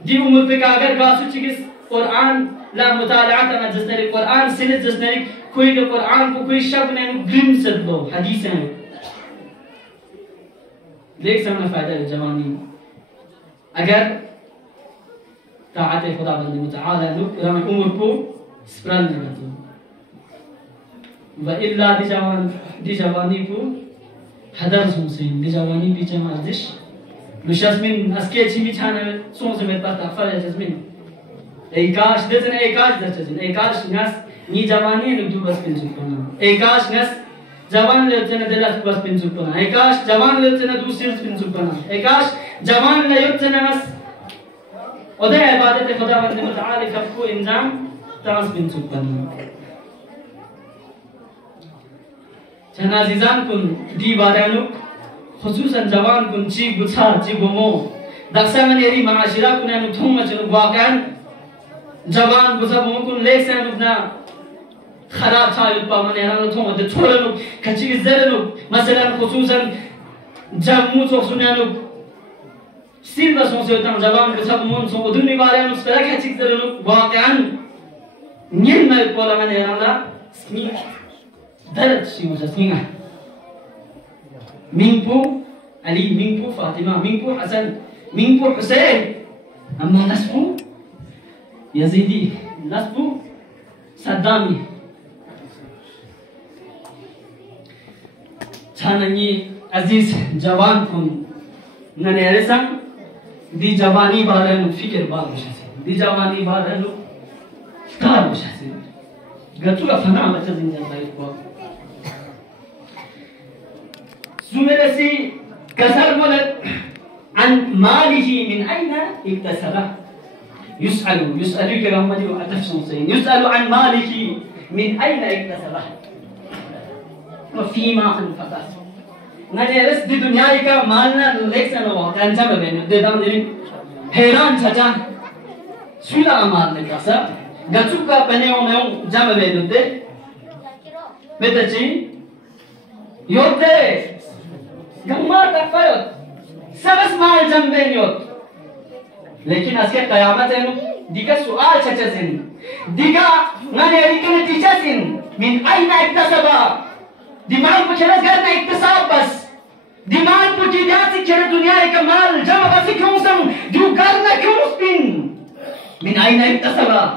दी उम्र पे का अगर गासु चिकिस कुरान ला मुतालात में जिसने कुरान सिने जिसने कोई तो कुरान को कोई शब्द नहीं ग्रिम से दो हदीस है देख समझ फायदा है जवानी अगर ताअत खुदावंद मुतआल लुक रम उम्र को स्प्रल नहीं तो व इल्ला दी जवानी को हदर सुनसे दी जवानी पीछे मर्जिश लुशस्मिन अस्के छिमी छाने सोच में पता फल जस्मिन एकाश दजन एकाश दजन एकाश नस नी जवानी ने दु बस पिन सुपना एकाश नस जवान लेचन दलस बस पिन सुपना एकाश जवान लेचन दु सिर पिन सुपना एकाश जवान ले यचन नस ओदे इबादत खुदावंद मुतआल को इंजाम तास पिन सुपना जनाजिजान कुन दी बारानु खुसूसन जवान कुन ची गुछार ची गोमो दक्सा मन एरी माशिरा कुन अनु थुम मचन वाकन जवान गुसा मुकुन लेसन उबना खराब था युपा मन एरा थुम दे छोरनु कची जरनु मसलन खुसूसन जम्मू तो सुनानु सिल बसों से उतना जवान गुसा मुन सो उदुनी वाले नु सरा कची जरनु वाकन निन न कोला मन एरा स्मी दर्द सी मुझे स्मीगा मिंगपू अली मिंगपू फातिमा मिंगपू हसन मिंगपू हुसैन अम्मा नस्पू यजीदी नस्पू सद्दामी छानंगी अजीज जवान कुन ननेरसं दी जवानी बारनु फिक्र बारनु दी जवानी बारनु तार मुशासे गतु अफना बच्चा जिंदा लाइफ को زمرسي كسر ولد عن ماله من أين اكتسبه يسأل كرامتي وأتفسون سين يسأل عن ماله من أين اكتسبه وفيما أنفقه نجلس دي دنيا का मालना लेक्स न हो कंचा बने दे दाम दे हैरान छजा सुला मारने का सब गचु का बने हो मैं जम दे दे बेतची योते गम्मा तफयत सबस माल जंबेनियत लेकिन असके कयामत है दिका सुआल छचसिन दिका नने रिकन टीचसिन मिन अयना इक्तसबा दिमाग पुछलस करना इक्तसाब बस दिमाग पुछी تفصيلات كده دنيا كمال جمع بس كونسم جو قرنا كونسبين من أين اكتسب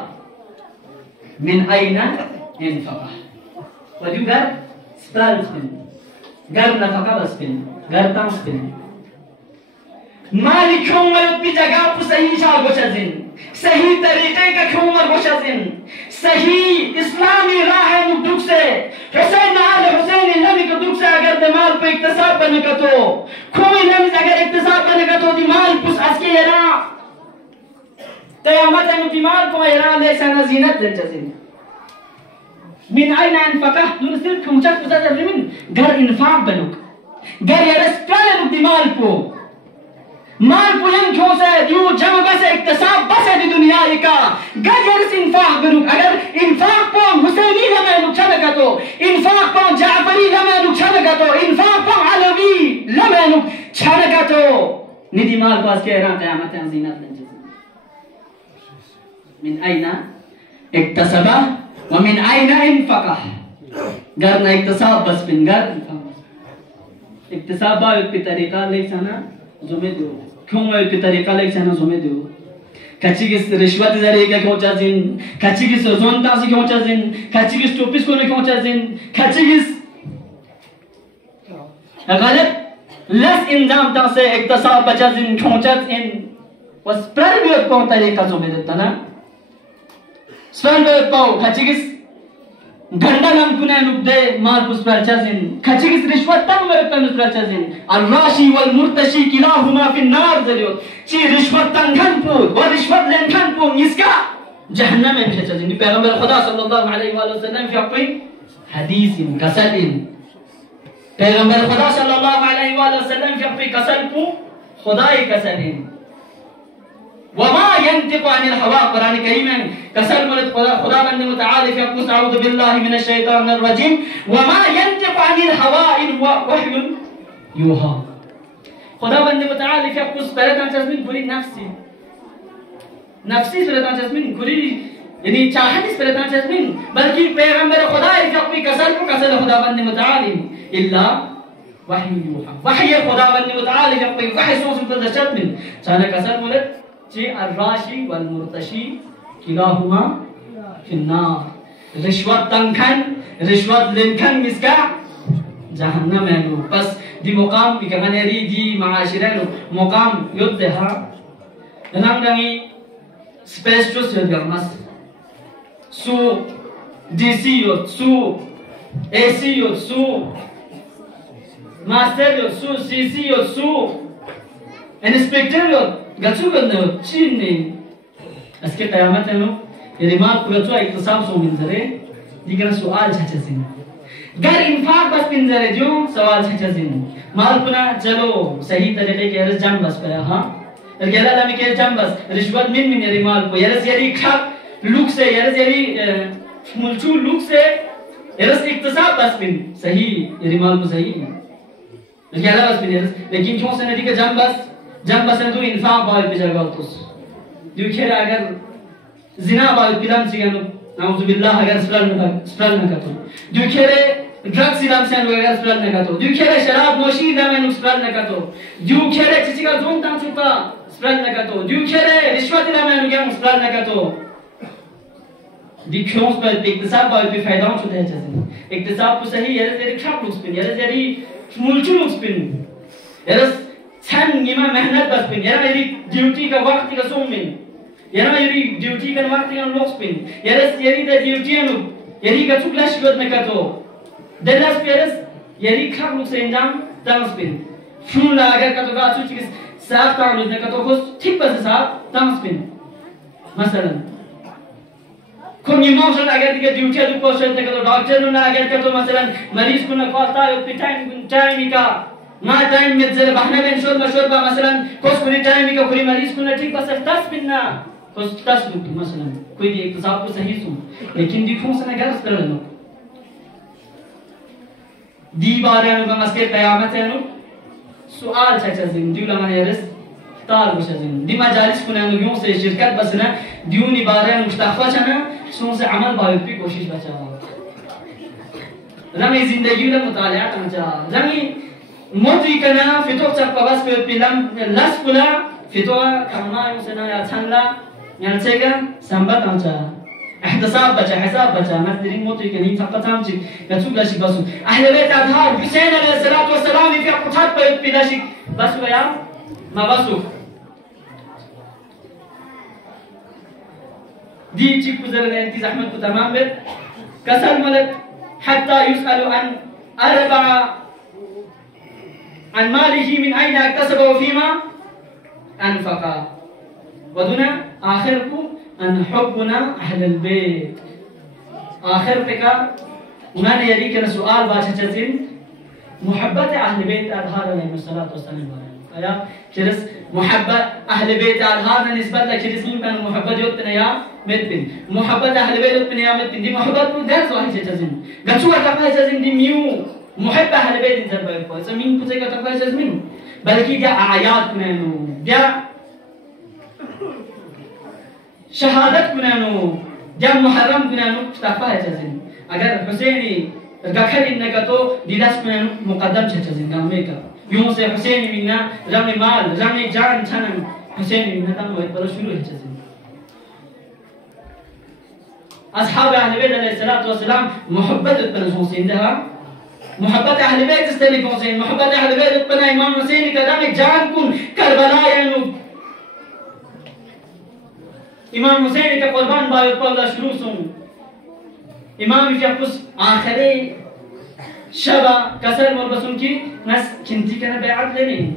من أين انفقه وجو قر سبالسبين قر نفقه بسبين قر تانسبين مالك عمر بجگہ صحیح شاہ گوشزن صحیح طریقے کا عمر گوشزن صحیح اسلامی راہ مدرک سے حسین آل حسین نبی کو دکھ سے اگر دمال پہ اقتصاب بنے کا تو کوئی نمیز اگر اقتصاب بنے کا تو دمال پس اس کے ایرا قیامت ہے دمال کو ایرا لے سانا زینت دل جزن من أين انفقه دون صرف كمشات بزاد الرمين گر انفاق بنوك گر يرسكال بك دمال پو مال پوین کیوں سے دیو جمع بس اقتصاب بس ہے دنیا کا گجرس انفاق بروک اگر انفاق پو حسینی لمے لوگ چھلگا تو انفاق پو جعفری لمے لوگ چھلگا تو انفاق پو علوی لمے لوگ چھلگا تو ندی مال پاس کے ایران قیامت عظیمت لنجز من أين اكتسب ومن أين انفقه گرنا اقتصاب بس بن گر اقتصاب باید پی طریقہ لے سانا زمے دو کیوں میں پی طریقہ لے سانا زمے دو کچی کس رشوت ذریعے کا کیوں چازن کچی کس زون تاسی کیوں چازن کچی کس ٹوپس کو کیوں چازن کچی کس غلط لس انجام تا سے اقتصاب بچازن کیوں چازن وس پر بیوت پاؤں طریقہ زمے دیتا نا سپر بیوت پاؤں کچی کس گھنڈا نم کنے نبدے مال پس پر چازن کچی کس رشوت تم میں پس پر چازن الراشی والمرتشی کلاہما فی النار ذریعت چی رشوت تنگھن پود و رشوت لنگھن پود اس کا جہنم میں چازن پیغمبر خدا صلی اللہ علیہ وآلہ وسلم فی اقوی حدیث کسل پیغمبر خدا صلی اللہ علیہ وآلہ وسلم فی اقوی کسل پو خدای کسل وما ينطق عن الهوى قرآن کریم ہے کسر ملت خدا بند متعالی فیقوس اعوذ باللہ من الشیطان الرجیم وما ينطق عن الهوى ان هو وحی یوحى خدا بند متعالی فیقوس پرتان چزمین کلی نفسی پرتان چزمین کلی یعنی چاہت پرتان چزمین بلکہ پیغمبر خدا فیقوی کسر کو کسر خدا بند متعالی الا وحی یوحى وحی خدا بند متعالی فیقوی وحی سوس پر دشت من چاہنے کسر ملت جی الراشی والمرتشی کلاہما فی النار رشوت تنکھن رشوت لنکھن اس کا جہنم ہے نو بس دی مقام بھی کہنے ری دی معاشرہ نو مقام یود دے ہاں نام دنگی سپیس چوس یود گرمس سو ڈی سی یود سو اے سی یود سو ماسٹر یود سو سی سی یود سو انسپیکٹر یود گچو گندے ہو چین نہیں اس کے قیامت ہے نو یہ ریمات پرچو اقتصاب سو منظرے دیگر سوال چھچا زن گر انفاق بس منظرے جو سوال چھچا زن مال پنا چلو صحیح طریقے کے ارز جنگ بس پیا ہاں ارگیلہ لمی کے جنگ بس رشوت من یری مال پو یرز یری کھاک لوک سے یرز یری ملچو لوک سے یرز اقتصاب بس من صحیح یری مال پو صحیح ارگیلہ بس من یرز لیکن کیوں سے ندی کے جنگ بس تو انفاق باید بجا گالتوس دیو کھیرا اگر زنا باید پیلان سیگانو نعوذ باللہ اگر سپرال نکاتو دیو کھیرے ڈرگ سیلام سیانو اگر سپرال نکاتو دیو کھیرے شراب نوشی دامنو سپرال نکاتو دیو کھیرے چیچی کا زون تان چوتا سپرال نکاتو دیو کھیرے رشوت دامنو گیا سپرال نکاتو دی کھونس پر اقتصاب باید بھی فائدہ ہوں چھوٹے چاہتے اقتصاب کو صحیح یرز یری کھاپ لوگ سپن یرز یری ملچو لوگ سپن یرز سن یما محنت بس پن یرا میری ڈیوٹی کا وقت کا سوم من یرا میری ڈیوٹی کا وقت کا لوکس پن یرس یری دا ڈیوٹی انو یری کا چکلاش گود نکاتو دلس پیرس یری کھاک لوگ سے انجام تانس پن فون لاگر کتو گا سوچی کس صاف تعمل نکاتو خوش ٹھیک بس صاف تانس پن مثلا کنی موشن اگر دیگه ڈیوٹی ادو کوشن نکاتو ڈاکٹر نو اگر کتو مثلا مریض کو نکواستا ہے پی ٹائمی کا ما ٹائم میں زر بہنا بین شوربا مثلا کوس کوئی ٹائم کا کوئی مریض کو ٹھیک بس تاس بننا کوس تاس لوٹ مثلا کوئی دی اقتصاب کو صحیح سن لیکن دی کون سنا گرس کر لو دی بارے نو بس کے قیامت ہے نو سوال چاچا زین دیو لما یرس تار بش زین دی مجالس کو نو یوں سے شرکت بس نا دیو نی بارے نو مستخفا چنا سون سے عمل باید بھی کوشش بچا رمی زندگی کا مطالعہ کرنا چاہ رمی موتي كنا في توقع بس في بلام لاس كلا في توقع كمان مثلا يا تانلا يعني تيجا سامبا تانجا احتساب بچا حساب بچا مثلا موتي كني تقطعم جي كتوب لاشي بسو أهل بيت أطهار حسين عليه الصلاة والسلام في قطعات بلاشي بسو يا ما بسو دي تشيك بزرنا انتي زحمة تمام بيت كسر ملك حتى يسأل عن ماله من أين اكتسبه وفيما أنفقه ودنا آخركم أن حبنا أهل البيت آخرتك من يريك سؤال باشتزين محبة أهل بيت أظهار عليه الصلاة والسلام يا كرس محبة أهل بيت أظهار نسبة لكرس من كان محبة يوتنا يا متبين محبة أهل بيت يوتنا يا متبين دي محبة درس واحد تزين قصوا تقبل تزين دي ميو محبة أهل بيت إنسان بيرفع زمين كذا تقبل تزين بلكي جاء آيات منو جاء شهادة كنانو جام محرم كنانو تفاهة جزين أجر حسيني ركخل إنك تو ديلاس كنانو مقدم جزين كاميكا يوم سے حسيني منا رمي مال رمي جان تنم حسيني منا تام ويت بلو شروع جزين أصحاب أهل بيت عليه الصلاة والسلام محبة التنسون سندها محبة أهل بيت استلفون سند محبة أهل بيت بنا إمام حسيني كرامي جان كن كربلاء ينو إمام حسين کا قربان باید پالا شروع سون إمام في أقص آخری شبا كسر مربسون کی ناس كنتي كنا بیعت لنی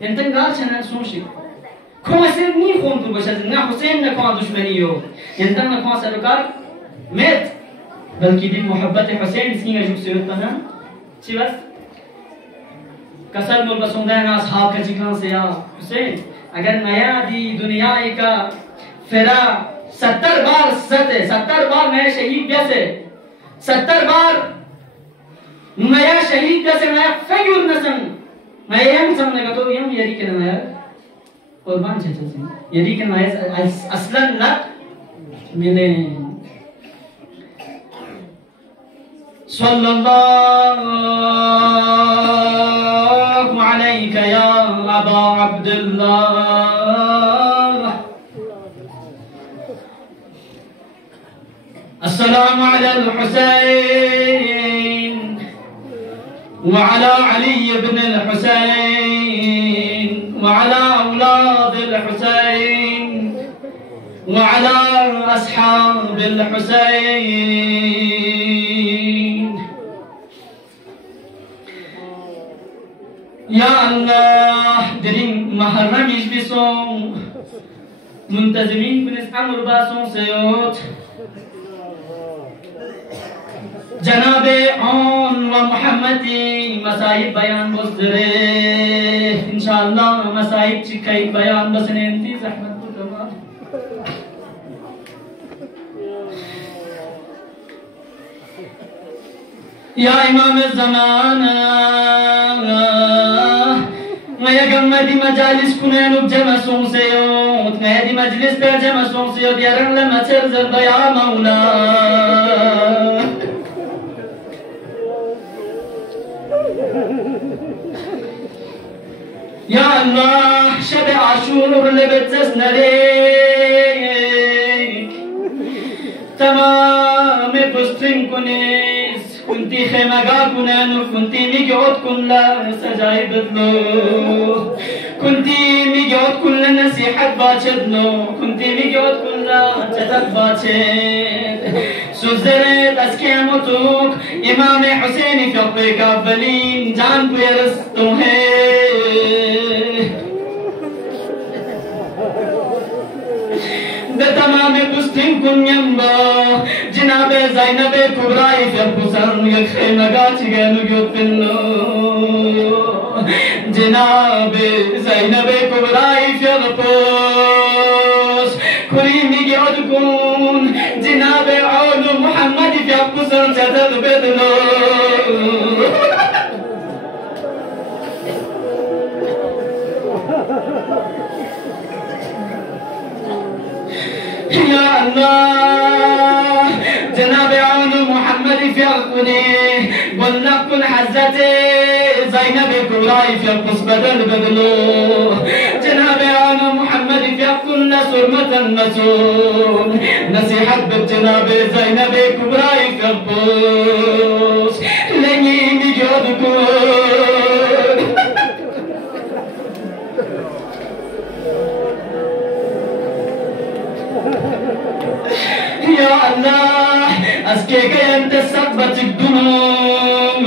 ينتن قال شنا سونشي كم سر نی خون تو بشد نا حسين نکان دشمنیو ينتن نکان سرکار مت بلکه دل محبت حسين سینه جو سیوت پنا چی بس كسر مربسون ده أصحاب كجيكان سيا حسين اگر نیا دی دنیای کا فرا 70 बार सते 70 बार नया शहीद जैसे 70 बार नया शहीद जैसे नया फैगुर नसन मैं यह समझने का तो यह यदि के नया कुर्बान छे यदि के नया असलन लत मिले सल्लल्लाहु अलैका या अबा अब्दुल्लाह السلام على الحسين وعلى علي بن الحسين وعلى أولاد الحسين وعلى أصحاب الحسين يا الله درين محرمش بسون منتظمين بنس أمر باسون سيوت جناب آن و محمدی مسائب بیان بزدره انشاءاللہ مسائب چکائی بیان بسنے انتی زحمت کو کمال یا امام الزمان मैं गम्मदी मजालिस कुनैनु जमा सोंसेयोत मैं दी मजलिस पे जमा सोंसेयोत या रंग ला मचर जरदा या मौला يا الله شبع عاشور لبتسنا ليك تمام بستن كنيس كنتي خيمقا كنانو كنتي ميقعد كلا سجاي بدلو كنتي ميقعد كلا نصيحة باشدنو كنتي ميقعد كلا جدك باشد سوزرت اسكيموتوك امام حسين في اقوي قابلين جان بيرستو ہے تمام بستن كنيمبا جناب زينب كبرى يفبسن يخيمغا چگنو گوتنو جناب زينب كبرى يفبس كريمي گودكون جناب عود محمد يفبسن جدل بدلو يا الله جناب عون محمد في أخوني والنقب كن حزت زينب كبراي في قص بدلو جناب أنا محمد في كن سرمة مسون نصيحة بجناب زينب كبراي في قص لني بجودكم يا الله أسكيك أنت سبت الدنوب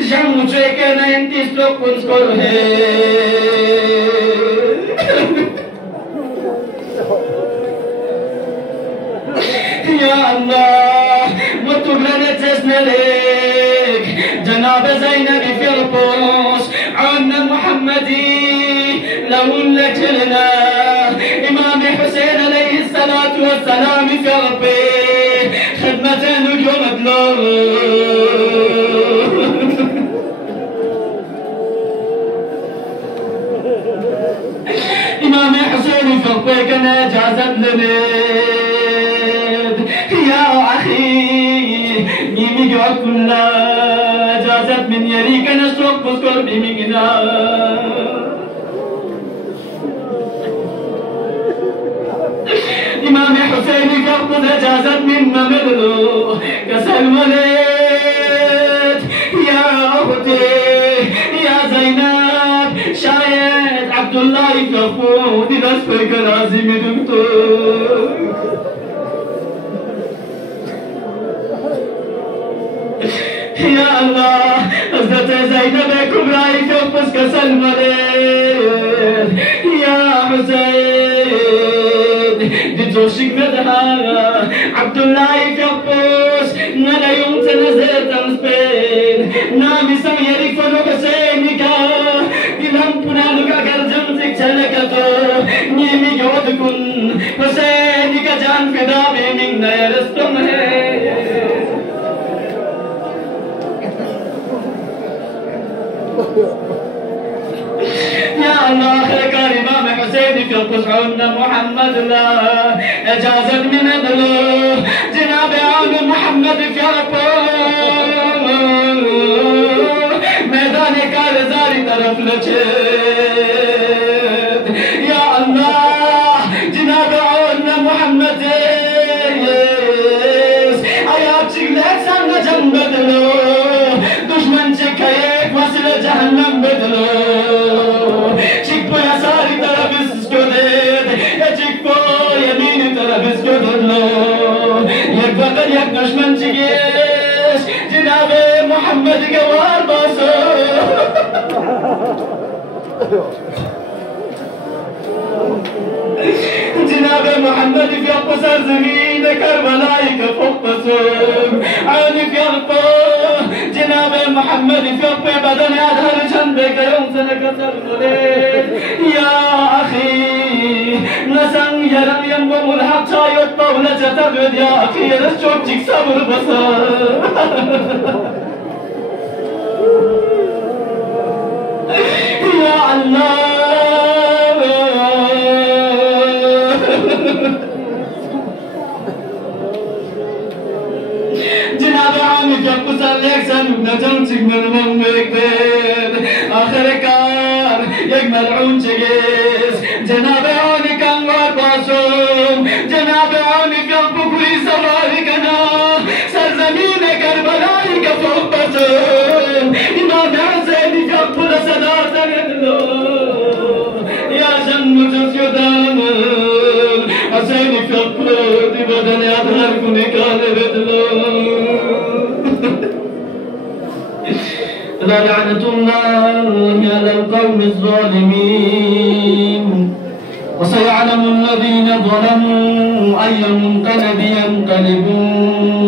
جمع شيكنا أنت سلوكن سكره يا الله مطلنا تسنلك جناب زينب في القوس عنا محمدي لو لجلنا إمام حسين عليه الصلاة والسلام في ربي خدمة نجوم بلور إمام حسين في ربي كان إجازة لنيد يا أخي ميمي جوال كلها إجازة من يريك نسوق بذكر بمينا إمام حسين قبض إجازة من مملو كسل ولد يا أختي يا زينب شايد عبد الله يكفو دي بس فكر عظيم دكتور يا الله حضرت زينب كبرى يكفوس كسل ولد يا حسين جوشك مدها عبد الله يكبوس نلا يوم تنزل تنسبين نامي سميرك فلو حسينك إلهم پنانك كرجمتك چلكتو نيمي جودكن حسينك جان فدا بمين نيرستم ہے يا الله خيرك الإمام حسين في القصعون محمد لا إجازة من أدلو جناب عون محمد في أرقو ميدان كارزاري طرف لجد يا الله جناب عون محمد آيات شكلك سامنا جنب بدلو دشمن شكايك وصل جهنم بدلو یک دشمن چیگیش جناب محمد گوار باسو جناب محمد في قصر زمین کربلای کفوق بسوم عانی في القو جناب محمد في قوی بدن ادهر چند بکیون سنکسر مولید یا اخی نسان يرم ينبم الحق شاي الطاولة تبعد يا أخي رشوكك صبر بصر يا الله جناب عامي في قصر ليك سنونا جنتك من ممك آخر كار يك ملعون جيس جناب عامي كان باسوم جناب عوني في بكري سواركنا سرزمين كربلاء كفوق باسوم إمام حسين في أقبل صلاة ندلو يا جنة سيدان حسين في أقبل بدن أظهر كنكال بدلو لعنة الله على القوم الظالمين وسيعلم الذين ظلموا أي منقلب ينقلبون